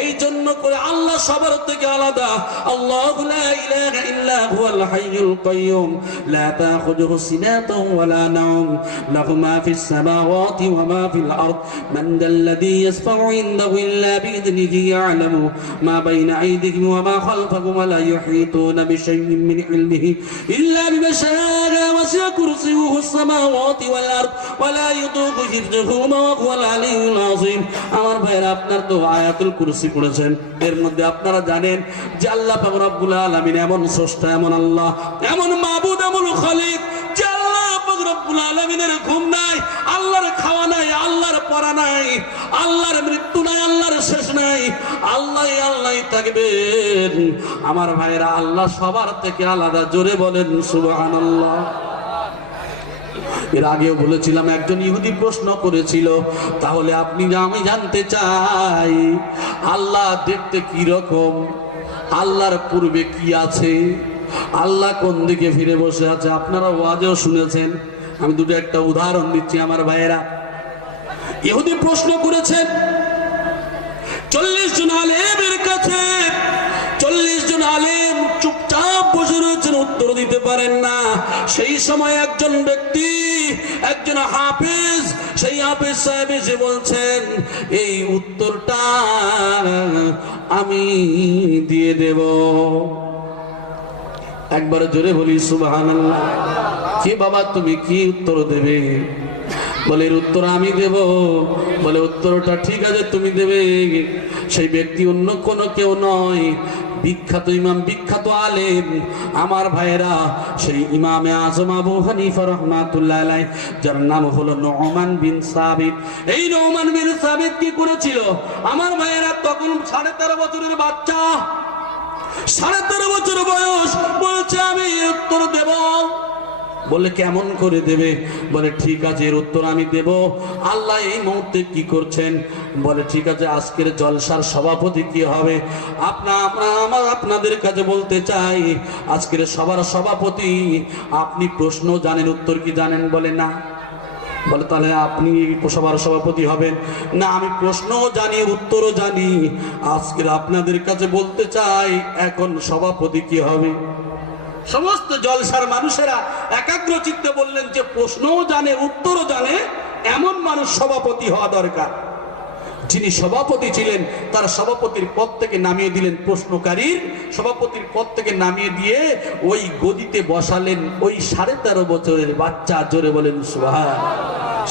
এই জন্য করে আল্লাহ সবার থেকে আলাদা। আল্লাহু লা ইলাহা ইল্লা হুয়াল হাইয়ুল কাইয়ুম লা তাখুযুহু সিনাতুন ওয়া লা নাওম লাহু মা ফিস সামাওয়াতি ওয়া মা ফিল আরদ মান দাল্লাযী ইয়াসফাউ عنده إلا بإذنه يعلم ما بين أيديهم وما خلفهم ولا يحيطون بشيء من علمه إلا بما شاء وسع كرسيه السماوات والأرض ولا يطوق حفظهما وهو العلي العظيم আমার ভাইরা আপনার তো আয়াতুল কুরসি পড়েছেন এর মধ্যে আপনারা জানেন যে আল্লাহ পাক রব্বুল আলামিন এমন স্রষ্টা এমন আল্লাহ এমন মাবুদ এমন খালিক যে আল্লাহ পাক রব্বুল আলামিনের ঘুম নাই আল্লাহর খাওয়া নাই আল্লাহর পড়া নাই আল্লাহর মৃত্যু নাই আল্লাহর শেষ নাই আল্লাহই আল্লাহই থাকবেন আমার ভাইরা আল্লাহ সবার থেকে আলাদা জোরে বলেন সুবহানাল্লাহ এর আগেও বলেছিলাম একজন ইহুদি প্রশ্ন করেছিল তাহলে আপনি আমি জানতে চাই আল্লাহ দেখতে কি রকম আল্লাহর পূর্বে কি আছে আল্লাহ কোন দিকে ফিরে বসে আছে আপনারা ওয়াজেও শুনেছেন আমি দুটো একটা উদাহরণ দিচ্ছি আমার ভাইয়েরা ইহুদি প্রশ্ন করেছেন 40 জন আলেমের কাছে 40 জন আলেম চুপচাপ বসে রয়েছেন উত্তর দিতে পারেন না সেই সময় একজন ব্যক্তি একজন হাফেজ সেই হাফেজ সাহেব এসে বলছেন এই উত্তরটা আমি দিয়ে দেব একবার জোরে বলি সুবহানাল্লাহ কি বাবা তুমি কি উত্তর দেবে বলে এর উত্তর আমি দেব বলে উত্তরটা ঠিক আছে তুমি দেবে সেই ব্যক্তি অন্য কোনো কেউ নয় বিখ্যাত ইমাম বিখ্যাত আলেম আমার ভাইরা সেই ইমামে আজম আবু হানিফা রাহমাতুল্লাহ আলাইহি যার নাম হলো নুমান বিন সাবিত এই নুমান বিন সাবিত কি করেছিল আমার ভাইরা তখন 13.5 বছরের বাচ্চা 13.5 বছর বয়স বলছে আমি উত্তর দেব বলে কেমন করে দেবে বলে ঠিক আছে এর উত্তর আমি দেব আল্লাহ এই মুহূর্তে কি করছেন বলে ঠিক আছে আজকের জলসার সভাপতি কি হবে আপনাদের কাছে বলতে চাই আজকের সবার সভাপতি আপনি প্রশ্ন জানেন উত্তর কি জানেন বলে না বলে তাহলে আপনি সবার সভাপতি হবেন না আমি প্রশ্নও জানি উত্তরও জানি আজকের আপনাদের কাছে বলতে চাই এখন সভাপতি কি হবে সমস্ত জলসার মানুষেরা একাগ্র চিত্তে বললেন যে প্রশ্নও জানে উত্তরও জানে এমন মানুষ সভাপতি হওয়া দরকার যিনি সভাপতি ছিলেন তার সভাপতির পদ থেকে নামিয়ে দিলেন প্রশ্নকারীর সভাপতির পদ থেকে নামিয়ে দিয়ে ওই গদিতে বসালেন ওই 13.5 বছরের বাচ্চা জোরে বলেন সুবহানাল্লাহ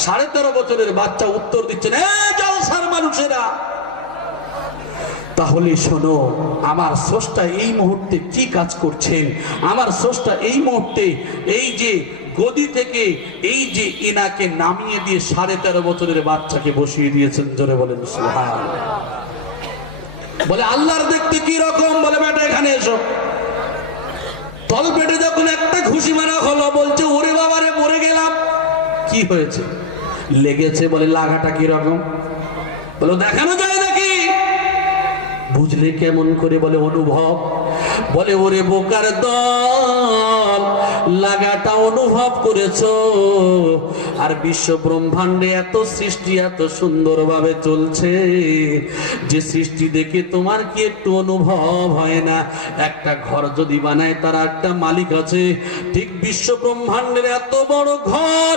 13.5 বছরের বাচ্চা উত্তর দিচ্ছেন জলসার মানুষেরা তাহলে শোনো আমার স্রষ্টা এই মুহূর্তে কি কাজ করছেন আমার স্রষ্টা এই মুহূর্তে এই যে গদি থেকে এই যে এনাকে নামিয়ে দিয়ে 13.5 বছরের বাচ্চাকে বসিয়ে দিয়েছেন জোরে বলেন সুবহানাল্লাহ বলে আল্লাহর দেখতে কি রকম বলে বেটা এখানে এসো তল পেটে যখন একটা ঘুষি মারা হলো বলছে ওরে বাবারে মরে গেলাম কি হয়েছে লেগেছে বলে লাগাটা কি রকম বলে দেখানো যায় নাকি বুঝলে কেমন করে বলে অনুভব বলে ওরে বোকার দল লাগাটা অনুভব করেছো আর বিশ্ব ব্রহ্মাণ্ডে এত সৃষ্টি এত সুন্দরভাবে চলছে যে সৃষ্টি দেখে তোমার কি একটু অনুভব হয় না একটা ঘর যদি বানায় তার একটা মালিক আছে ঠিক বিশ্ব ব্রহ্মাণ্ডের এত বড় ঘর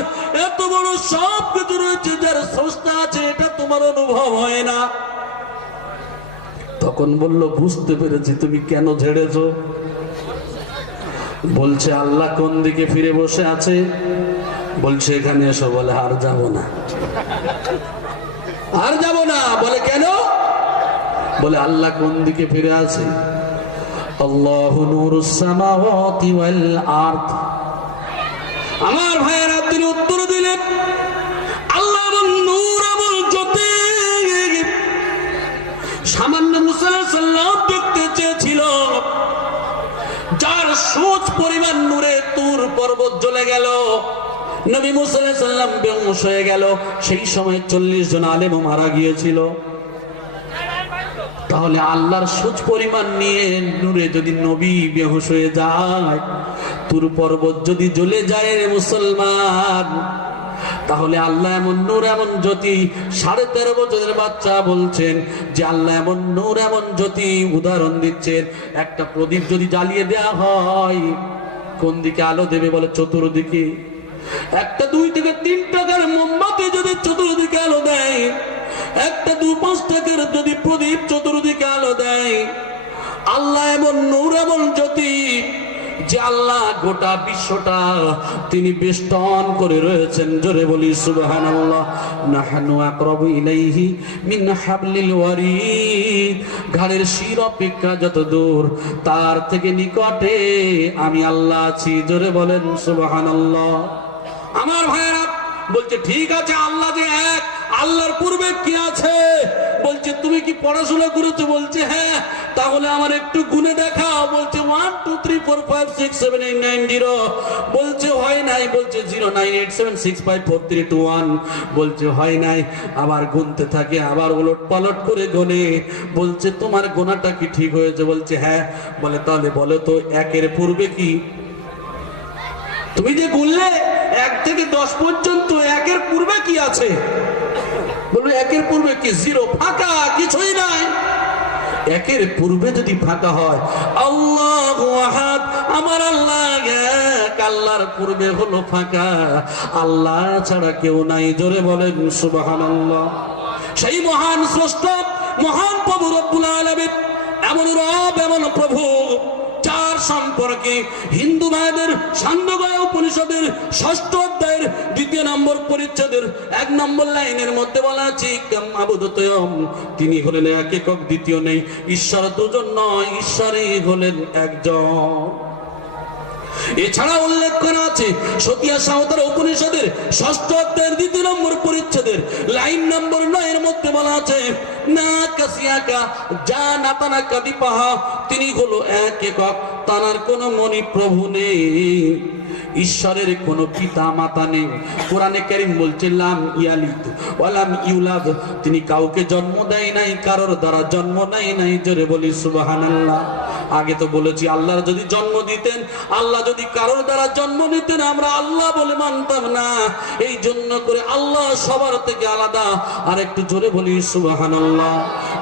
এত বড় সব কিছু রয়েছে যার স্রষ্টা আছে এটা তোমার অনুভব হয় না তখন বলল বুঝতে পেরেছি তুমি কেন ঝেড়েছো বলছে আল্লাহ কোন দিকে ফিরে বসে আছে বলছে এখানে এসো বলে আর যাব না আর যাব না বলে কেন বলে আল্লাহ কোন দিকে ফিরে আছে আল্লাহু নূরুস সামাওয়াতি ওয়াল আরদ আমার ভাইয়েরা তিনি উত্তর দিলেন আল্লাহ নূর এবং জ্যোতি সামান্য মুসা আলাইহিস সালাম দেখতে চেয়েছিল যার সূচ পরিমাণ নূরে তুর পর্বত জ্বলে গেল নবী মুসা আলাইহিস সালাম বেহুশ হয়ে গেল সেই সময় 40 জন আলেম মারা গিয়েছিল তাহলে আল্লাহর সূচ পরিমাণ নিয়ে নূরে যদি নবী বেহুশ হয়ে যায় তুর পর্বত যদি জ্বলে যায় রে মুসলমান তাহলে আল্লাহ এমন নূর এমন জ্যোতি 13.5 বছরের বাচ্চা বলছেন যে আল্লাহ এমন নূর এমন জ্যোতি উদাহরণ দিচ্ছেন একটা প্রদীপ যদি জ্বালিয়ে দেয়া হয় কোন দিকে আলো দেবে বলে চতুর্দিকে একটা 2 থেকে 3 টাকার মোমবাতি যদি চতুর্দিকে আলো দেয় একটা 2-5 টাকার যদি প্রদীপ চতুর্দিকে আলো দেয়, আল্লাহ এমন নূর, এমন জ্যোতি যে আল্লাহ গোটা বিশ্বটা তিনি বেষ্টন করে রয়েছেন। জোরে বলি সুবহানাল্লাহ। নাহনু আকরাবু ইলাইহি মিন হাবলিল ওয়ারিদ, ঘাড়ের শির অপেক্ষা যত দূর তার থেকে নিকটে আমি আল্লাহ আছি। জোরে বলেন সুবহানাল্লাহ। আমার ভাইরা বলছে ঠিক আছে, আল্লাহ যে এক, আল্লাহর পূর্বে কি আছে? বলছে তুমি কি পড়াশোনা করেছো? বলছে হ্যাঁ। তাহলে আমার একটু গুণে দেখাও। বলছে 1 2 3 4 5 6 7 8 9 0। বলছে হয় নাই। বলছে 0 9 8 7 6 5 4 3 2 1। বলছে হয় নাই। আবার গুনতে থাকে, আবার ওলট পালট করে গোনে। বলছে তোমার গোনাটা কি ঠিক হয়েছে? বলছে হ্যাঁ। বলে তাহলে বলো তো একের পূর্বে কি? তুমি যে গুনলে 1 থেকে 10 পর্যন্ত, একের পূর্বে কি আছে? বলবে একের পূর্বে কি? 0, ফাঁকা, কিছুই নাই। একের পূর্বে যদি ফাঁকা হয়, আল্লাহু আহাদ, আমার আল্লাহ এক, আল্লাহর পূর্বে হলো ফাঁকা, আল্লাহ ছাড়া কেউ নাই। জোরে বলেন সুবহানাল্লাহ। সেই মহান স্রষ্টা, মহান প্রভু রব্বুল আলামিন, এমন রব, এমন প্রভু যার সম্পর্কে হিন্দু ভাইদের সান্ধ্যগয়া উপনিষদের 6ষ্ঠ অধ্যায়ের 2 নম্বর পরিচ্ছেদের 1 নম্বর লাইনের মধ্যে বলা আছে, তিনি হলেন এক একক, দ্বিতীয় নেই। ঈশ্বর দুজন নয়, ঈশ্বরই হলেন একজন। এছাড়া উল্লেখ করা আছে সতিয়া সাঁওতাল উপনিষদের 6ষ্ঠ অধ্যায়ের 2 নম্বর পরিচ্ছেদের লাইন নম্বর 9 এর মধ্যে বলা আছে, না কাসিয়াকা যা নাতানা কাদিপাহা, তিনি হলো এক একক, তার কোনো মনি প্রভু নেই, ঈশ্বরের কোনো পিতা মাতা নেই। কোরআনে কারীম বলছে লাম ইয়ালিদ ওয়ালাম ইউলাদ, তিনি কাউকে জন্ম দেয় নাই, কারোর দ্বারা জন্ম নেয় নাই। জোরে বলি সুবহানাল্লাহ। আগে তো বলেছি আল্লাহর যদি জন্ম দিতেন, আল্লাহ যদি কারোর দ্বারা জন্ম নিতেন, আমরা আল্লাহ বলে মানতাম না। এই জন্য করে আল্লাহ সবার থেকে আলাদা। আর একটু জোরে বলি সুবহানাল্লাহ।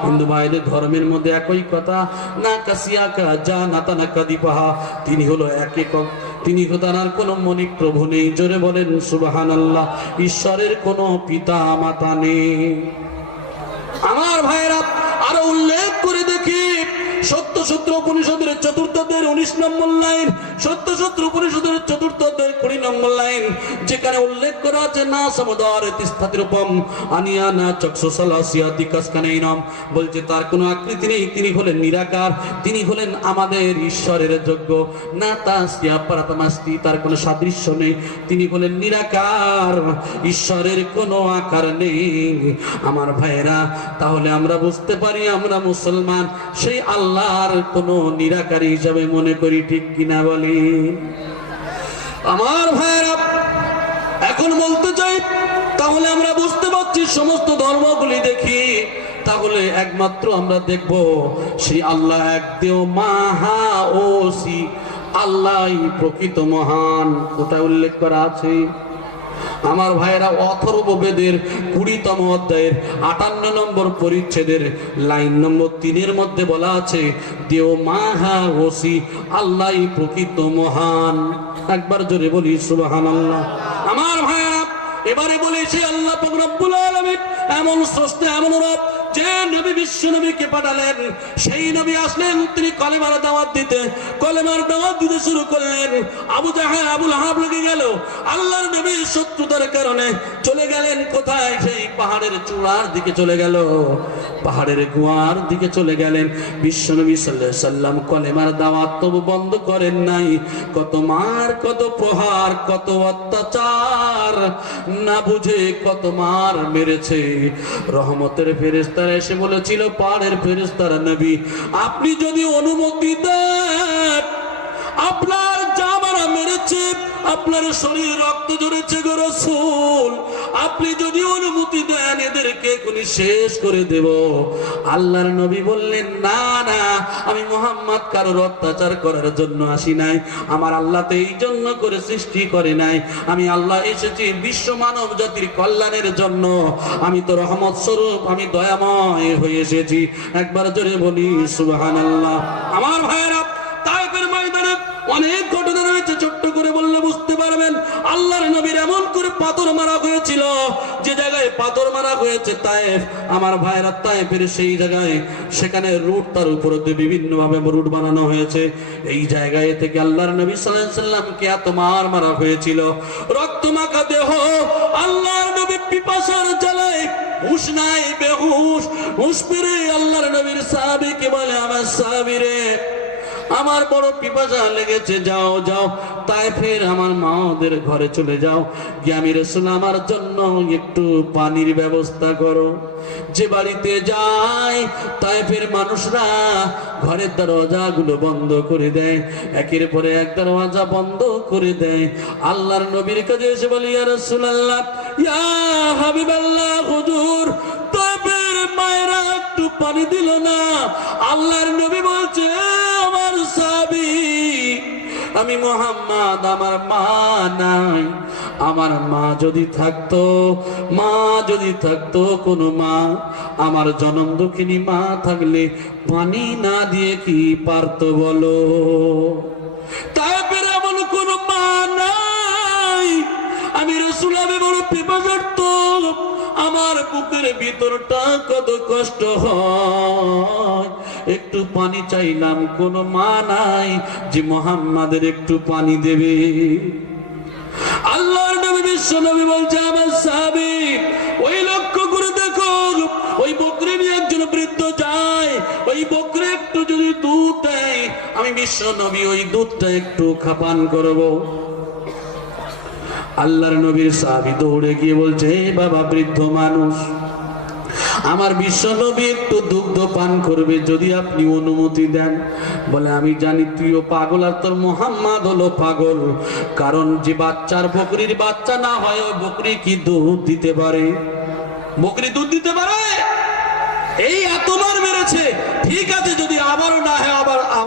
হিন্দু ভাইদের ধর্মের মধ্যে একই কথা, না কাসিয়াকা যা নাতানা কাদিপাহা, তিনি হলো এক একক, তিনি তার কোনো মনি প্রভু নেই। জোরে বলেন সুবহানাল্লাহ। ঈশ্বরের কোনো পিতা মাতা নেই। আমার ভাইরা আরো উল্লেখ করে দেখি সত্যসূত্র উপনিষদের 4th অধ্যায়ের 19 নম্বর লাইন, সত্যসূত্র উপনিষদের 4th অধ্যায়ের 20 নম্বর লাইন, যেখানে উল্লেখ করা আছে না সমুদার তিস্থাতিরূপম আনিয়ানা চক্ষুসালাসিয়াতি কাসকানাইনাম, বলছে তার কোনো আকৃতি নেই, তিনি হলেন নিরাকার, তিনি হলেন আমাদের ঈশ্বরের যোগ্য। না তাসিয়া পরাতমাস্তি, তার কোনো সাদৃশ্য নেই, তিনি হলেন নিরাকার, ঈশ্বরের কোনো আকার নেই। আমার ভাইরা তাহলে আমরা বুঝতে পারি আমরা মুসলমান সেই আল্লাহর কোনো নিরাকারী হিসাবে মনে করি, ঠিক কিনা বলি? আমার ভাইরা এখন বলতে চাই, তাহলে আমরা বুঝতে পারছি সমস্ত ধর্মগুলি দেখি, তাহলে একমাত্র আমরা দেখব সেই আল্লাহ এক দেও মাহা ও সি, আল্লাহই প্রকৃত মহান। কোথায় উল্লেখ করা আছে? আমার ভাইরা অথর্ববেদের 20তম অধ্যায়ের 58 নম্বর পরিচ্ছেদের লাইন নম্বর 3 এর মধ্যে বলা আছে, দেও মাহা ওসি, আল্লাহই প্রকৃত মহান। একবার জোরে বলি সুবহানাল্লাহ। আমার ভাইরা এবারে বলি সেই আল্লাহ পাক রব্বুল আলামিন এমন স্রষ্টা, এমন রব, যে নবী বিশ্ব নবীকে পাঠালেন, সেই নবী আসলেন, তিনি কলেমার দাওয়াত দিতে শুরু করলেন। আবু জাহেল আবু লাহাব লেগে গেল, আল্লাহর নবীর শত্রুতার কারণে চলে গেলেন কোথায়? সেই পাহাড়ের চূড়ার দিকে চলে গেল, পাহাড়ের গুহার দিকে চলে গেলেন। বিশ্ব নবী সাল্লাল্লাহু আলাইহি সাল্লাম কলেমার দাওয়াত তবু বন্ধ করেন নাই। কত মার, কত প্রহার, কত অত্যাচার, না বুঝে কত মার মেরেছে। রহমতের ফেরেশতা এসে বলেছিল, পাহাড়ের ফেরেশতারা, নবী আপনি যদি অনুমতি দেন, আপনার জামারা মেরেছে, আপনার শরীর রক্ত ঝরেছে গো রাসূল, আপনি যদি অনুমতি দেন এদেরকে এখনই শেষ করে দেব। আল্লাহর নবী বললেন, না না, আমি মুহাম্মদ কারোর অত্যাচার করার জন্য আসি নাই, আমার আল্লাহ তো এই জন্য করে সৃষ্টি করে নাই, আমি আল্লাহ এসেছি বিশ্ব মানব জাতির কল্যাণের জন্য, আমি তো রহমত স্বরূপ, আমি দয়াময় হয়ে এসেছি। একবার জোরে বলি সুবহানাল্লাহ। আমার ভাইরা তায়েফের ময়দানে অনেক ঘটনা রয়েছে, ছোট্ট করে বললে বুঝতে পারবে। বলেন আল্লাহর নবীর এমন করে পাথর মারা হয়েছিল, যে জায়গায় পাথর মারা হয়েছে তায়েফ, আমার ভাইরা তায়েফের সেই জায়গায়, সেখানে রুট তার উপরে বিভিন্ন ভাবে রুট বানানো হয়েছে। এই জায়গায় থেকে আল্লাহর নবী সাল্লাল্লাহু আলাইহি সাল্লামকে এত মারা হয়েছিল, রক্ত মাখা দেহ, আল্লাহর নবী পিপাসার জ্বালায় হুঁশ নাই, বেহুশ, হুঁশ ফিরে আল্লাহর নবীর সাহাবীকে বলে, আমার সাহাবী রে, আমার বড় পিপাসা লেগেছে, যাও যাও তায়েফের আমার মাদের ঘরে চলে যাও, গিয়ে আমি রাসূল আমার জন্য একটু পানির ব্যবস্থা করো। যে বাড়িতে যায় তায়েফের মানুষরা ঘরের দরজাগুলো বন্ধ করে দেয়, একের পরে এক দরজা বন্ধ করে দেয়। আল্লাহর নবীর কাছে এসে বলি, ইয়া রাসূলুল্লাহ, ইয়া হাবিবাল্লাহ, হুজুর তায়েফের মায়েরা একটু পানি দিল না। আল্লাহর নবী বলছে, আমার সাহাবী, আমি মুহাম্মদ, আমার মা নাই। আমার মা যদি থাকতো, কোনো মা, আমার জনম দুঃখিনী মা থাকলে পানি না দিয়ে কি পারতো বলো? তারপরে এমন কোন মা নাই। আমি রাসূল, আমি বড় পিপাসার্থ, আমার বুকের ভিতরটা কত কষ্ট হয়, একটু পানি চাইলাম, কোন মা নাই যে মুহাম্মাদের একটু পানি দেবে। আল্লাহর নবী বিশ্ব নবী বলছে, আমার সাহাবী, ওই লক্ষ্য করে দেখো, ওই বকরি নিয়ে একজন বৃদ্ধ যায়, ওই বকরি একটু যদি দুধ দেয়, আমি বিশ্ব নবী ওই দুধটা একটু খাপান করব। আল্লাহর নবীর সাহাবী দৌড়ে গিয়ে বলছে, হে বাবা, বৃদ্ধ মানুষ, আমার বিশ্ব নবী একটু দুগ্ধ পান করবে, যদি আপনি অনুমতি দেন। বলে, আমি জানি তুইও পাগল, আর তোর মুহাম্মদ হলো পাগল, কারণ যে বাচ্চার বকরির বাচ্চা না হয়, ওই বকরি কি দুধ দিতে পারে? বকরি দুধ দিতে পারে? এই এতবার মেরেছে, ঠিক আছে, যদি আবারও না হয়, আবার